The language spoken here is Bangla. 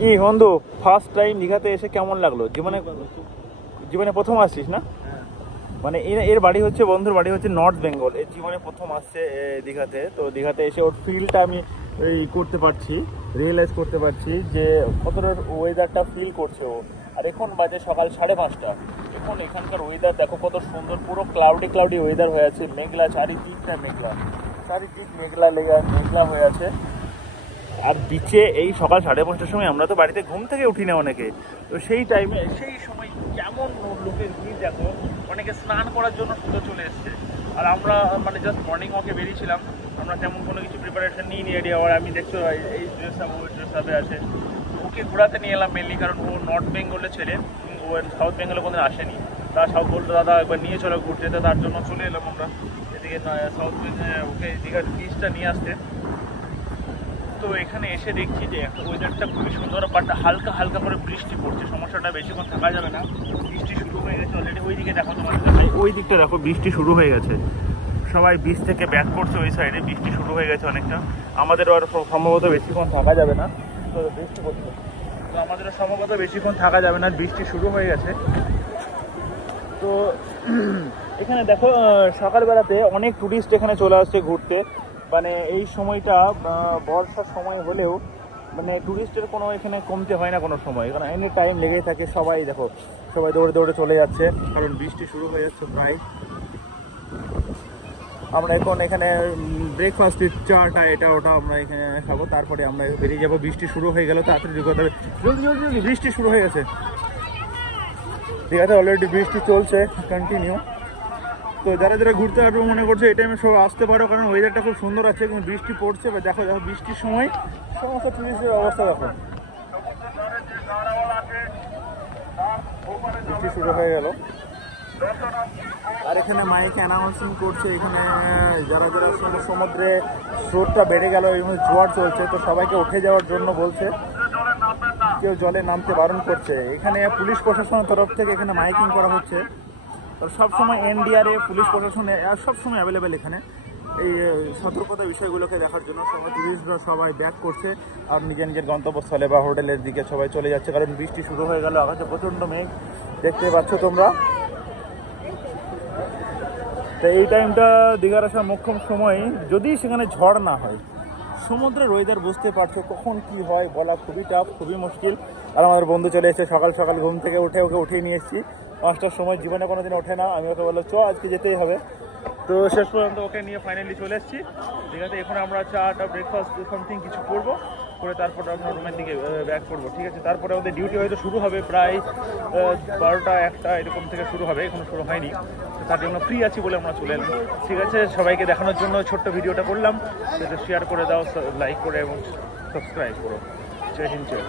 কি বন্ধু, ফার্স্ট টাইম দীঘাতে এসে কেমন লাগলো? জীবনে প্রথম আসছিস না? মানে এর বাড়ি হচ্ছে, বন্ধুর বাড়ি হচ্ছে নর্থ বেঙ্গল। এর জীবনে প্রথম আসছে দীঘাতে। তো দীঘাতে এসে ওর ফিলটা আমি করতে পারছি, রিয়েলাইজ করতে পারছি যে কতটা ওয়েদারটা ফিল করছে ও। আর এখন বাজে সকাল 5:30। এখন এখানকার ওয়েদার দেখো কত সুন্দর, পুরো ক্লাউডি ওয়েদার হয়ে আছে, মেঘলা, চারিদিক মেঘলা হয়ে আছে। আর বিচে এই সকাল 5:30টার সময় আমরা তো বাড়িতে ঘুম থেকে উঠি না অনেকে, তো সেই টাইমে সেই সময় কেমন লোকের ভিড় দেখো। অনেকে স্নান করার জন্য শুধু চলে এসছে, আর আমরা মানে জাস্ট মর্নিং ওয়াকে বেরিয়েছিলাম। আমরা তেমন কোনো কিছু প্রিপারেশন নিয়ে রেডি হওয়ার। আমি দেখছো এই ড্রেস আপ, ওই ড্রেস আপে আছে। ওকে ঘোরাতে নিয়ে এলাম মেনলি, কারণ ও নর্থ বেঙ্গলের ছেলে, ও সাউথ বেঙ্গলে কোনোদিন আসেনি। তার সব বলতো দাদা একবার নিয়ে চলো ঘুরতে, তার জন্য চলে এলাম আমরা এদিকে সাউথ বেঙ্গলে, ওকে দীঘার বিচটা নিয়ে আসতে। তো এখানে এসে দেখছি যে একটা ওয়েদারটা খুবই সুন্দর, বাট হালকা হালকা করে বৃষ্টি পড়ছে। সমস্যাটা বেশিক্ষণ থাকা যাবে না, বৃষ্টি শুরু হয়ে গেছে অলরেডি। ওই দিকে দেখো, তোমাদের ওই দিকটা দেখো, বৃষ্টি শুরু হয়ে গেছে। সবাই বিচ থেকে ব্যাক করছে ওই সাইডে, বৃষ্টি শুরু হয়ে গেছে অনেকটা। আমাদেরও আর সম্ভবত বেশিক্ষণ থাকা যাবে না, তো বৃষ্টি পড়ছে, তো আমাদেরও সম্ভবত বেশিক্ষণ থাকা যাবে না, বৃষ্টি শুরু হয়ে গেছে। তো এখানে দেখো সকালবেলাতে অনেক টুরিস্ট এখানে চলে আসছে ঘুরতে। মানে এই সময়টা বর্ষার সময় হলেও মানে টুরিস্টের কোনো এখানে কমতে হয় না কোনো সময়, কারণ এনি টাইম লেগেই থাকে। সবাই দেখো, সবাই দৌড়ে দৌড়ে চলে যাচ্ছে, কারণ বৃষ্টি শুরু হয়ে যাচ্ছে প্রায়। আমরা এখন এখানে ব্রেকফাস্টের চাটা এটা ওটা আমরা এখানে খাবো, তারপরে আমরা বেরিয়ে যাবো। বৃষ্টি শুরু হয়ে গেল, তাড়াতাড়ি ঢুকতে হবে, জলদি বৃষ্টি শুরু হয়ে গেছে। ঠিক আছে, অলরেডি বৃষ্টি চলছে কন্টিনিউ। তো যারা ঘুরতে আসবে মনে করছে এই টাইমে সব আসতে পারো, কারণ ওয়েদারটা খুব সুন্দর আছে, কিন্তু বৃষ্টি পড়ছে। দেখো বৃষ্টির সময় সমস্ত টুরিস্টের অবস্থা দেখো। বৃষ্টি শুরু হয়ে গেল, আর এখানে মাইকে অ্যানাউন্সিং করছে এখানে যারা সমুদ্রে স্রোতটা বেড়ে গেল, এই জোয়ার চলছে, তো সবাইকে উঠে যাওয়ার জন্য বলছে। কেউ জলে নামতে বারণ করছে। এখানে পুলিশ প্রশাসনের তরফ থেকে এখানে মাইকিং করা হচ্ছে। তো সবসময় এনডিআরএফ, পুলিশ প্রশাসন সবসময় অ্যাভেলেবেল এখানে এই সতর্কতা বিষয়গুলোকে দেখার জন্য। সবাই টুরিস্টরা সবাই ব্যাক করছে আর নিজের গন্তব্যস্থলে বা হোটেলের দিকে সবাই চলে যাচ্ছে, কারণ বৃষ্টি শুরু হয়ে গেল। আকাশে প্রচণ্ড মেঘ দেখতে পাচ্ছ তোমরা। তো এই টাইমটা দীঘার আসার মোক্ষম সময়, যদি সেখানে ঝড় না হয়। সমুদ্রের ওয়েদার বুঝতে পারছো কখন কি হয় বলা খুবই টাফ, খুবই মুশকিল। আর আমাদের বন্ধু চলে এসেছে সকাল সকাল ঘুম থেকে উঠে, ওকে উঠিয়ে নিয়ে এসেছি 5টার সময়। জীবনে কোনোদিন ওঠে না, আমি ওকে বললো চ আজকে যেতেই হবে। তো শেষ পর্যন্ত ওকে নিয়ে ফাইনালি চলে এসেছি দীঘাতে। এখন আমরা চাটা, ব্রেকফাস্ট সামথিং কিছু করবো, করে তারপরে আমরা রুমের দিকে ব্যাক করবো। ঠিক আছে, তারপরে আমাদের ডিউটি হয়তো শুরু হবে প্রায় 12টা 1টা এরকম থেকে শুরু হবে, এখনো শুরু হয়নি। তার জন্য ফ্রি আছি বলে আমরা চলে এলাম। ঠিক আছে, সবাইকে দেখানোর জন্য ছোট্ট ভিডিওটা করলাম। সেটা শেয়ার করে দাও, লাইক করে এবং সাবস্ক্রাইব করো। জয় হিন্দ, জয়।